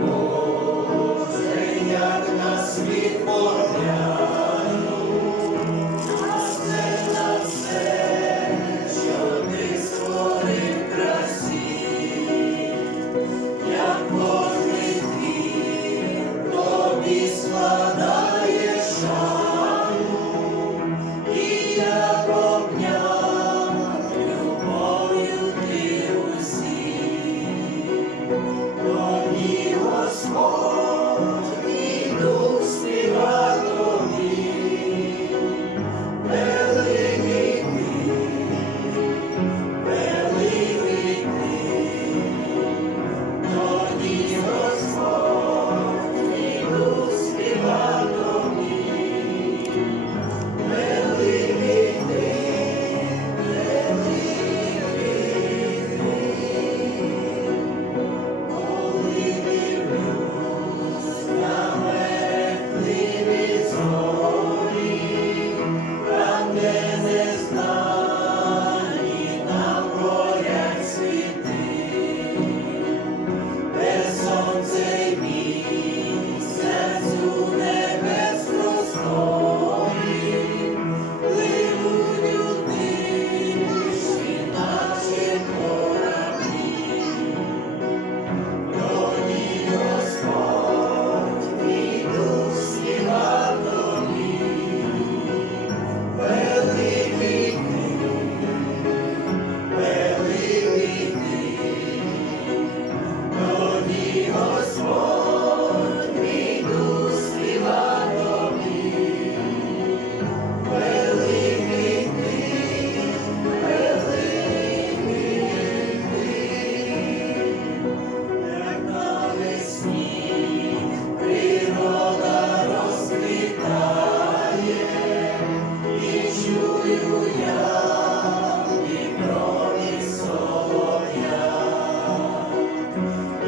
more.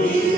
Amen.